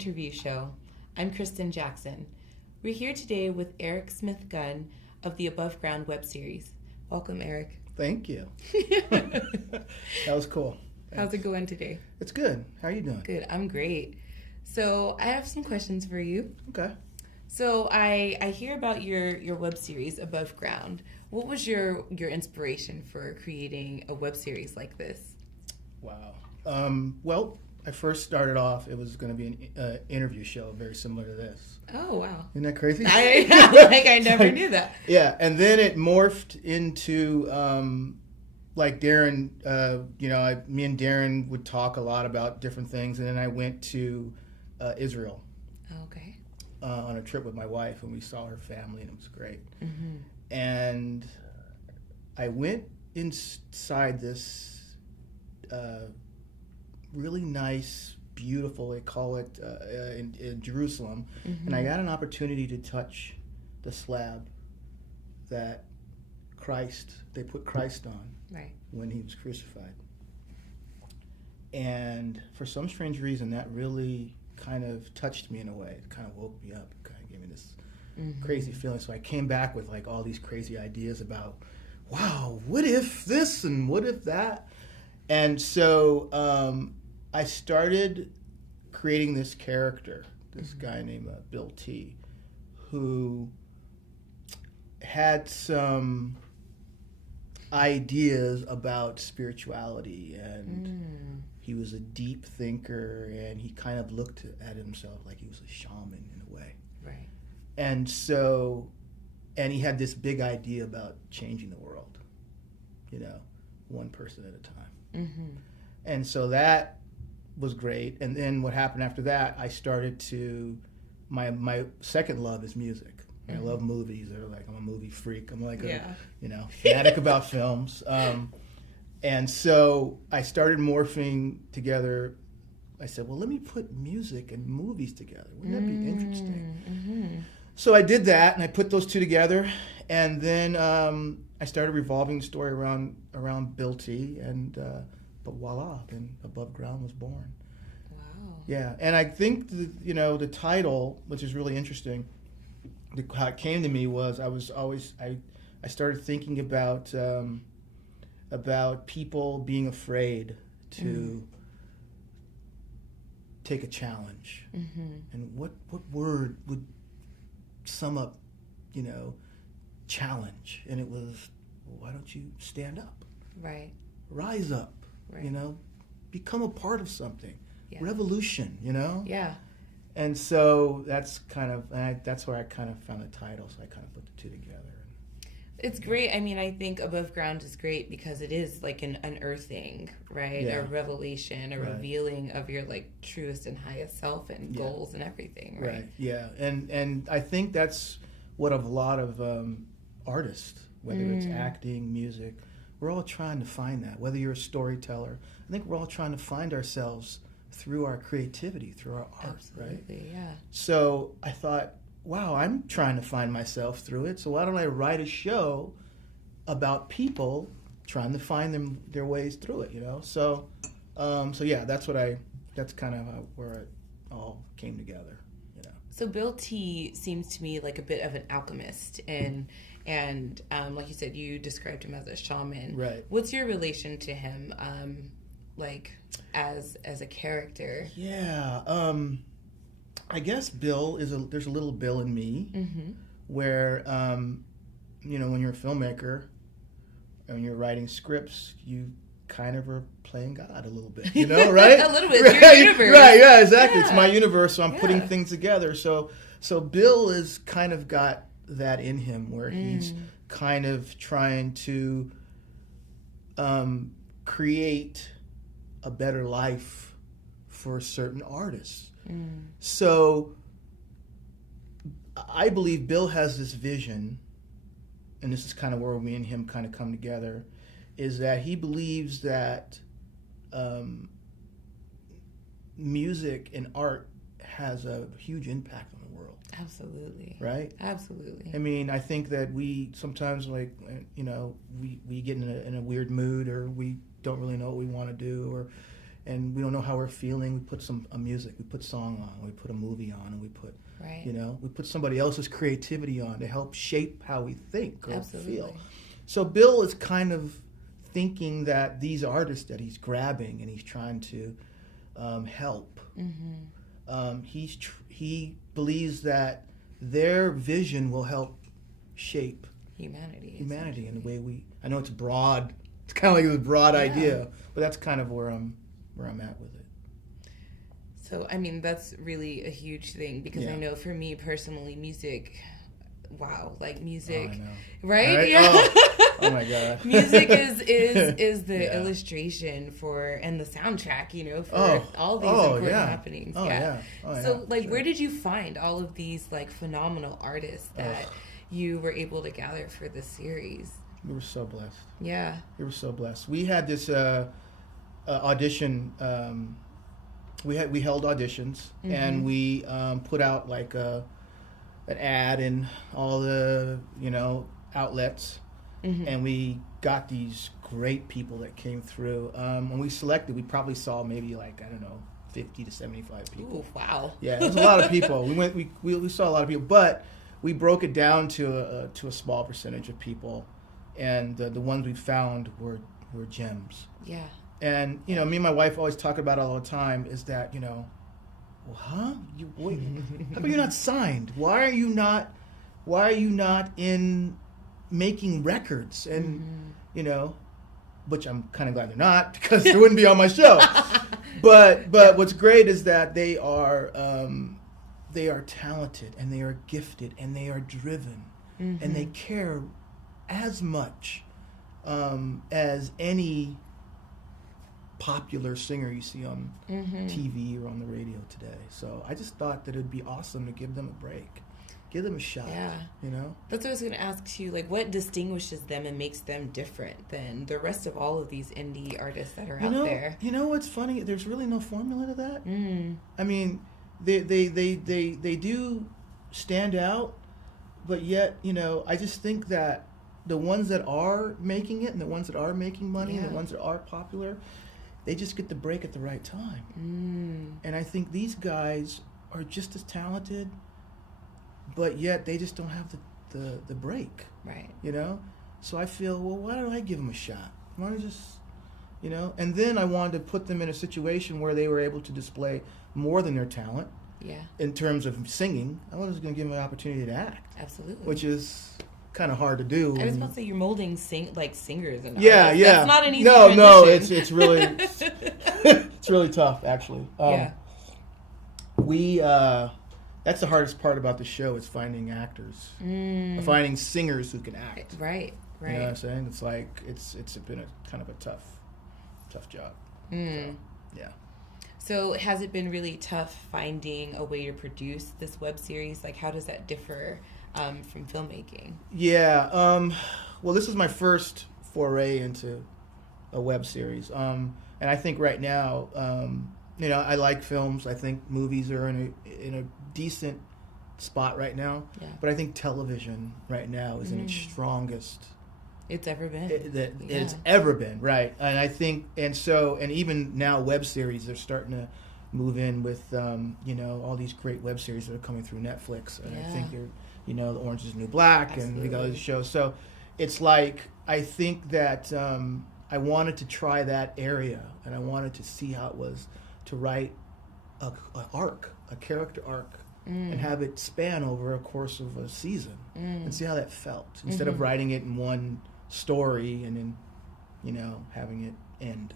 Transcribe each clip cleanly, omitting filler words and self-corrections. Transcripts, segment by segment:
Interview Show. I'm Kristen Jackson. We're here today with Eric Smith-Gunn of the AboveGround web series. Welcome, Eric. Thank you. That was cool. How's it going today? It's good. How are you doing? Good. I'm great. So I have some questions for you. Okay. So I hear about your web series, AboveGround. What was your inspiration for creating a web series like this? Wow. Well, I first started off, it was going to be an interview show very similar to this. Oh, wow. Isn't that crazy? I never knew that. Yeah, and then it morphed into, like Darren, me and Darren would talk a lot about different things, and then I went to Israel. Okay. On a trip with my wife, and we saw her family, and it was great. Mm-hmm. And I went inside this really nice, beautiful, they call it, in Jerusalem, Mm-hmm. and I got an opportunity to touch the slab that they put Christ on Right. when he was crucified. And for some strange reason, that really kind of touched me in a way. It kind of woke me up. It kind of gave me this crazy feeling. So I came back with like all these crazy ideas about, wow, what if this and what if that? And so I started creating this character, this guy named Bill T, who had some ideas about spirituality, and he was a deep thinker, and he kind of looked at himself like he was a shaman in a way. Right. And so, and he had this big idea about changing the world, one person at a time. Mm-hmm. And so that was great. And then what happened after that, I started to, my second love is music. I love movies. I'm a movie freak. I'm like fanatic about films. And so I started morphing together. I said, well, let me put music and movies together. Wouldn't that be interesting? Mm-hmm. So I did that, and I put those two together. And then I started revolving the story around Bill T. And but voila, then AboveGround was born. Wow. Yeah, and I think the title, which is really interesting, how it came to me was I started thinking about people being afraid to take a challenge, and what word would sum up challenge? And it was, well, why don't you stand up, Right. rise up, Right. become a part of something, Yeah. revolution, Yeah. And so that's that's where I kind of found the title. So I kind of put the two together. It's great. I mean, I think AboveGround is great because it is like an unearthing, right? Yeah. A revelation, a Right. revealing of your like truest and highest self and goals and everything, right? Right. Yeah. And I think that's what a lot of artists, whether it's acting, music, we're all trying to find that. Whether you're a storyteller, I think we're all trying to find ourselves through our creativity, through our art, Absolutely, right? yeah. So I thought, wow, I'm trying to find myself through it. So why don't I write a show about people trying to find their ways through it, So, yeah, that's kind of where it all came together, So Bill T seems to me like a bit of an alchemist, and like you said, you described him as a shaman. Right. What's your relation to him, like as a character? Yeah. I guess Bill there's a little Bill in me, where when you're a filmmaker and when you're writing scripts, you kind of are playing God a little bit, right? A little bit. It's your universe. Right, yeah, exactly. Yeah. It's my universe, so I'm putting Yeah. things together. So Bill has kind of got that in him where he's kind of trying to create a better life for certain artists. So I believe Bill has this vision, and this is kind of where me and him kind of come together, is that he believes that music and art has a huge impact on the world. Absolutely. Right? Absolutely. I mean, I think that we sometimes, like, we get in a weird mood, or we don't really know what we want to do, or and we don't know how we're feeling, we put some music, we put song on, we put a movie on, and we put, you know, we put somebody else's creativity on to help shape how we think or feel. So Bill is kind of thinking that these artists that he's grabbing and he's trying to help, he believes that their vision will help shape humanity in the way I know it's broad. It's kind of like a broad idea, but that's kind of where I'm at with it. So, I mean, that's really a huge thing because I know for me personally, music, music, right? Yeah. Oh my God. Music is the illustration for, and the soundtrack, you know, for all these important happenings. So, where did you find all of these, phenomenal artists that you were able to gather for this series? We were so blessed. Yeah. We were so blessed. We had this audition. We held auditions, and we put out an ad in all the outlets, and we got these great people that came through. When we selected, we probably saw maybe 50 to 75 people. Ooh, wow. Yeah, it was a lot of people. We saw a lot of people, but we broke it down to a small percentage of people, and the ones we found were gems. Yeah. And me and my wife always talk about it all the time. Is that well, huh? How come you're not signed? Why are you not in making records? And which I'm kind of glad they're not, because they wouldn't be on my show. But what's great is that they are talented, and they are gifted, and they are driven, and they care as much as any popular singer you see on TV or on the radio today. So I just thought that it'd be awesome to give them a break, give them a shot. Yeah, that's what I was going to ask you. What distinguishes them and makes them different than the rest of all of these indie artists that are out there? What's funny? There's really no formula to that. I mean, they do stand out, but yet I just think that the ones that are making it and the ones that are making money and the ones that are popular, they just get the break at the right time. And I think these guys are just as talented, but yet they just don't have the break. Right. So I feel, well, why don't I give them a shot? Why don't I just, And then I wanted to put them in a situation where they were able to display more than their talent. Yeah. In terms of singing, I was going to give them an opportunity to act. Absolutely. Which is kind of hard to do. I was about to say you're molding singers and yeah. That's not an easy transition. No, it's really it's really tough actually. We that's the hardest part about the show is finding actors, finding singers who can act. Right. You know what I'm saying? It's it's been a kind of a tough job. So, yeah. So has it been really tough finding a way to produce this web series? How does that differ from filmmaking? Yeah. Well, this is my first foray into a web series. And I think right now, I like films. I think movies are in a decent spot right now. Yeah. But I think television right now is in its strongest it's ever been. It's ever been, right? And I think, and even now web series, they're starting to move in with, all these great web series that are coming through Netflix. And I think they're, the Orange is the New Black. Absolutely. And we got all these shows. So it's I think that I wanted to try that area, and I wanted to see how it was to write a character arc, and have it span over a course of a season, and see how that felt, instead of writing it in one story and then, having it end.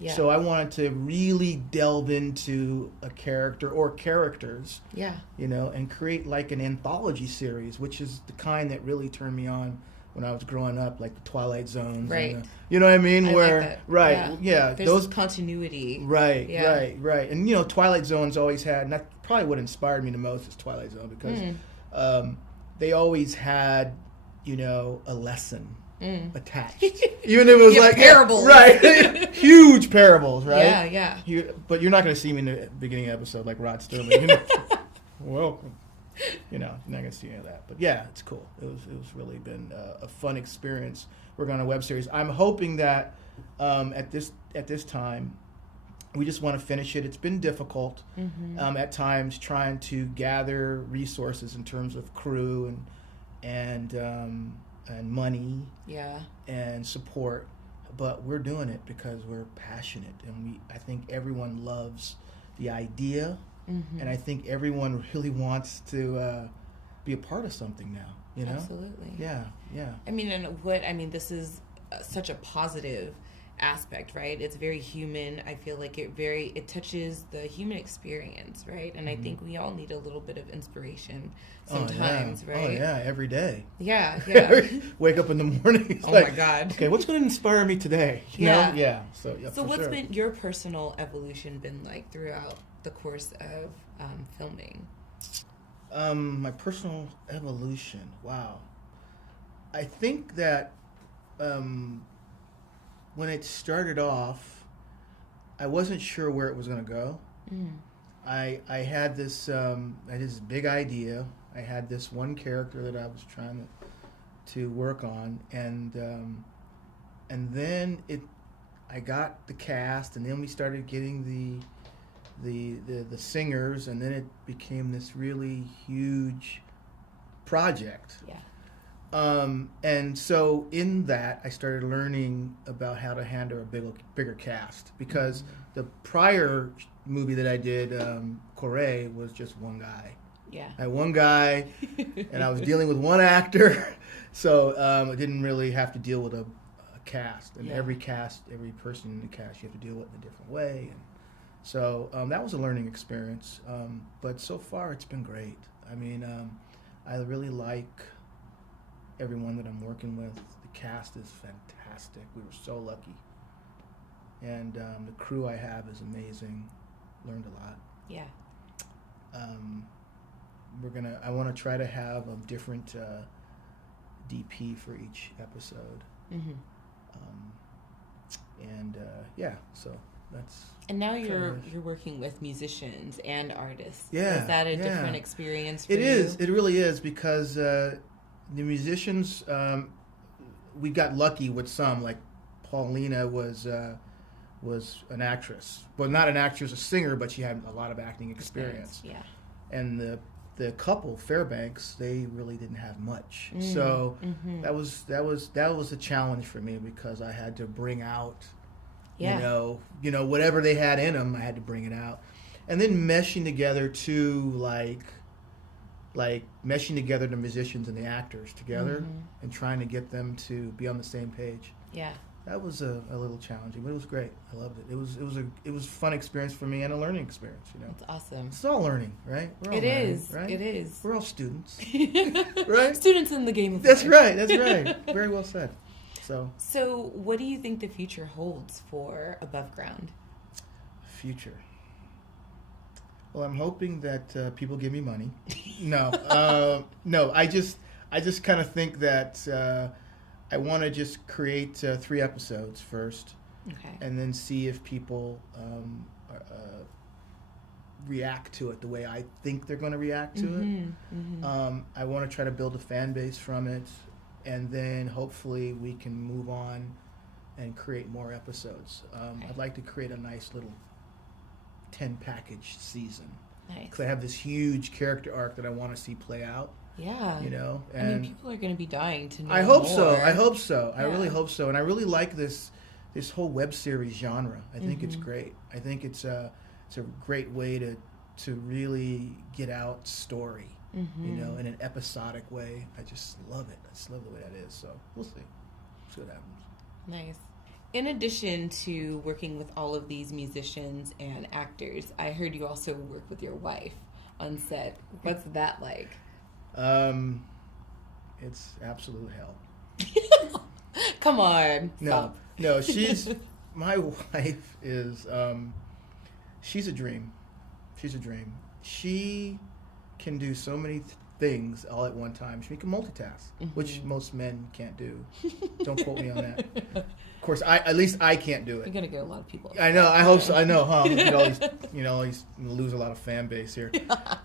Yeah. So I wanted to really delve into a character or characters, and create an anthology series, which is the kind that really turned me on when I was growing up, like the Twilight Zones. Right. You know what I mean? Where, like that. Right, yeah. There's those continuity. Right, right. And, Twilight Zones always had, and that's probably what inspired me the most is Twilight Zone, because they always had, a lesson attached. Even if it was parables. Right. Huge parables, right? Yeah. But you're not going to see me in the beginning of the episode like Rod Sterling. Welcome. You're not going to see any of that. But yeah, it's cool. It was really been a fun experience working on a web series. I'm hoping that at this time, we just want to finish it. It's been difficult at times trying to gather resources in terms of crew and money, and support. But we're doing it because we're passionate, and I think everyone loves the idea, and I think everyone really wants to be a part of something now. You know? Absolutely. Yeah. I mean, this is such a positive aspect, right? It's very human. I feel like it touches the human experience, right? And I think we all need a little bit of inspiration sometimes, right? Oh yeah, every day. Yeah. Wake up in the morning. It's my God. Okay, what's going to inspire me today? You know? Yeah. So what's been your personal evolution been like throughout the course of filming? My personal evolution. Wow. I think that when it started off, I wasn't sure where it was going to go. I had this big idea. I had this one character that I was trying to work on, and then I got the cast, and then we started getting the singers, and then it became this really huge project. Yeah. And so in that, I started learning about how to handle a bigger cast, because the prior movie that I did, Corre, was just one guy. Yeah. I had one guy, and I was dealing with one actor, so I didn't really have to deal with a cast. And every person in the cast, you have to deal with in a different way. And so that was a learning experience. But so far, it's been great. I mean, I really like everyone that I'm working with. The cast is fantastic. We were so lucky. And the crew I have is amazing. Learned a lot. Yeah. I want to try to have a different DP for each episode. So that's. And now you're working with musicians and artists. Yeah. Is that a different experience for you? It is. It really is, because the musicians, we got lucky with some. Like Paulina was an actress. Well, not an actress, a singer, but she had a lot of acting experience. Yeah. And the couple, Fairbanks, they really didn't have much. So that was a challenge for me, because I had to bring out, you know, whatever they had in them, I had to bring it out. And then meshing together meshing together the musicians and the actors together, and trying to get them to be on the same page. Yeah. That was a little challenging, but it was great. I loved it. It was a fun experience for me, and a learning experience. You know, it's awesome. It's all learning, right? We're all learning, right? It is. We're all students, right? Students in the game of That's life. right. That's right. Very well said. So, what do you think the future holds for AboveGround? Future. Well, I'm hoping that people give me money. No, no. I just kind of think that. I want to just create 3 episodes first, and then see if people react to it the way I think they're going to react to it. I want to try to build a fan base from it, and then hopefully we can move on and create more episodes. I'd like to create a nice little 10-package season. Nice. Because I have this huge character arc that I want to see play out. Yeah. You know? And I mean, people are going to be dying to know I hope more. so. Yeah. I really hope so. And I really like this whole web series genre. I think it's great. I think it's a great way to really get out story, you know, in an episodic way. I just love it. I just love the way that is. So we'll see. See what happens. Nice. In addition to working with all of these musicians and actors, I heard you also work with your wife on set. What's that like? It's absolute hell. Come on. Stop. No, my wife is, she's a dream. She's a dream. She can do so many things all at one time. She can multitask, which most men can't do. Don't quote me on that. Of course, at least I can't do it. You're gonna get a lot of people. I know. I hope so. I know, huh? He's lose a lot of fan base here.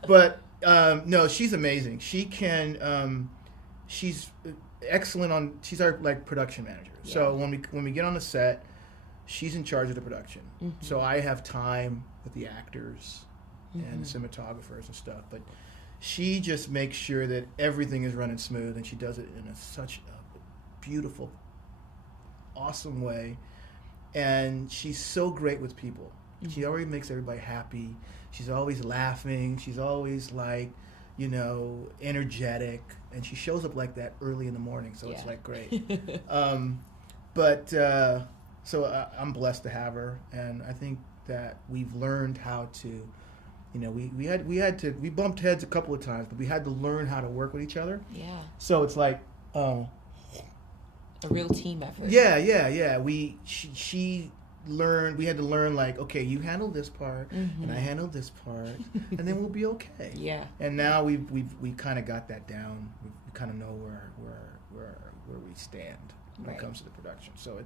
But no, she's amazing. She can. She's excellent on. She's our production manager. Yeah. So when we get on the set, she's in charge of the production. So I have time with the actors and the cinematographers and stuff, but she just makes sure that everything is running smooth, and she does it in such a beautiful, awesome way. And she's so great with people. She always makes everybody happy. She's always laughing. She's always like, you know, energetic, and she shows up like that early in the morning, so it's like great. So I'm blessed to have her, and I think that we've learned how to, you know, we bumped heads a couple of times, but we had to learn how to work with each other. Yeah. So it's like a real team effort. Yeah. We had to learn, like, okay, you handle this part and I handle this part, and then we'll be okay. Yeah. And now we kind of got that down. We kind of know where we stand when it comes to the production. So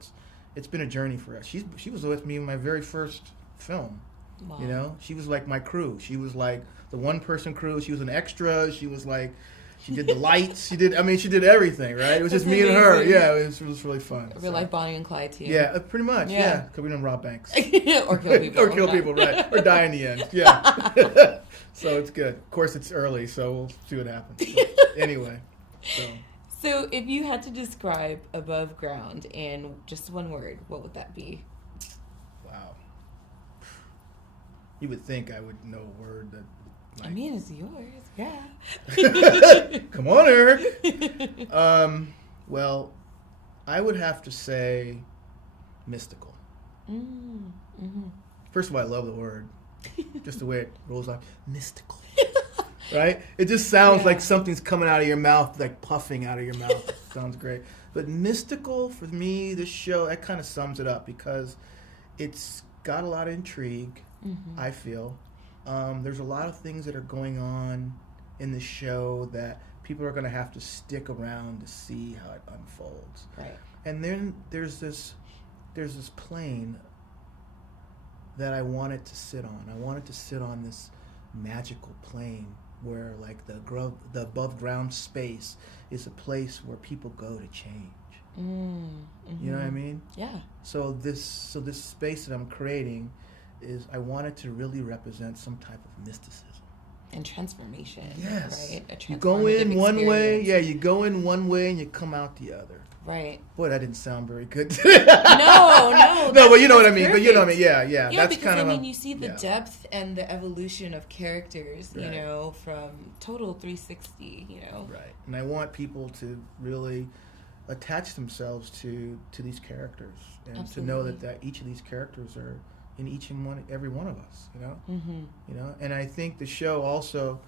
it's been a journey for us. She was with me in my very first film. Wow. You know, she was like my crew. She was like the one person crew. She was an extra. She was like, she did the lights. She did everything, right? It was just me and her. Yeah, it was really fun. Real life Bonnie and Clyde too. Yeah, pretty much. Yeah, because we didn't rob banks. Or kill people. Or kill people, right. Or die in the end. Yeah. So it's good. Of course, it's early, so we'll see what happens. But anyway, So if you had to describe AboveGround in just one word, what would that be? Wow. You would think I would know a word that... I mean, it's yours. Yeah. Come on, Eric. Well, I would have to say mystical. First of all, I love the word. Just the way it rolls off. Mystical. Right? It just sounds like something's coming out of your mouth, like puffing out of your mouth. It sounds great. But mystical, for me, this show, that kind of sums it up, because it's got a lot of intrigue, I feel. There's a lot of things that are going on in the show that people are going to have to stick around to see how it unfolds. Right. And then there's this plane that I wanted to sit on. I wanted to sit on this magical plane where, like, the above ground space is a place where people go to change. You know what I mean? Yeah. So this space that I'm creating is, I wanted to really represent some type of mysticism and transformation. Yes. Right. You go in one way, you go in one way and you come out the other. Right. Boy, that didn't sound very good. No, but you know what I mean. Perfect. But you know what I mean. Yeah. Yeah, That's because kind of you see the depth and the evolution of characters, you know, from total 360, you know. Right. And I want people to really attach themselves to these characters, and to know that each of these characters are in every one of us, you know. You know, and I think the show also,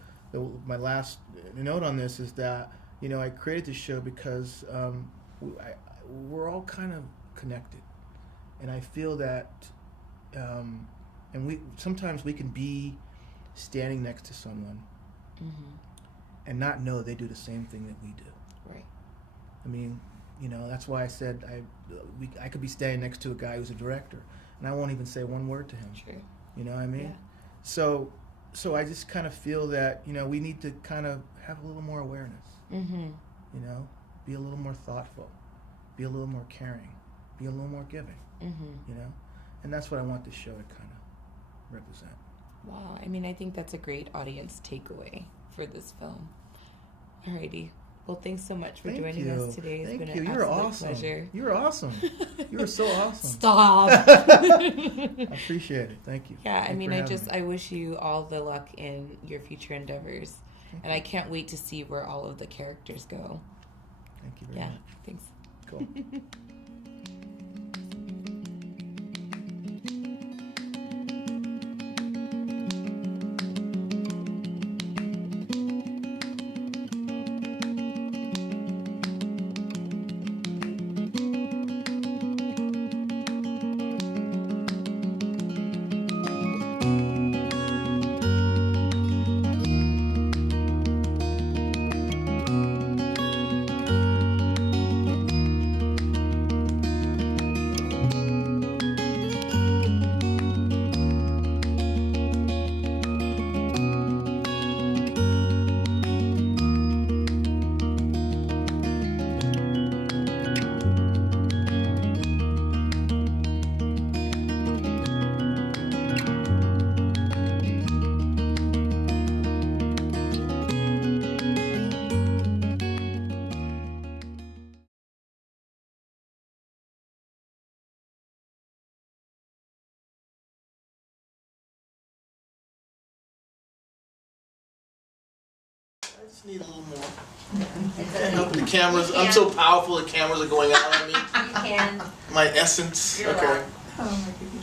my last note on this is that, you know, I created this show because we're all kind of connected, and I feel that, and sometimes we can be standing next to someone and not know they do the same thing that we do. Right. I mean, you know, that's why I said I could be standing next to a guy who's a director, and I won't even say one word to him. True. You know what I mean? Yeah. So I just kind of feel that, you know, we need to kind of have a little more awareness. You know, be a little more thoughtful, be a little more caring, be a little more giving. You know, and that's what I want this show to kind of represent. Wow. I mean, I think that's a great audience takeaway for this film. Alrighty. Well, thanks so much for joining us today. It's been an absolute pleasure. You're awesome. You were so awesome. Stop. I appreciate it. Thank you. Yeah, I mean, I wish you all the luck in your future endeavors. And I can't wait to see where all of the characters go. Thank you very much. Thanks. Cool. just need a little more. Can't help it. The cameras. I'm so powerful. The cameras are going out on me. You can. My essence. You're okay. allowed. Oh my goodness.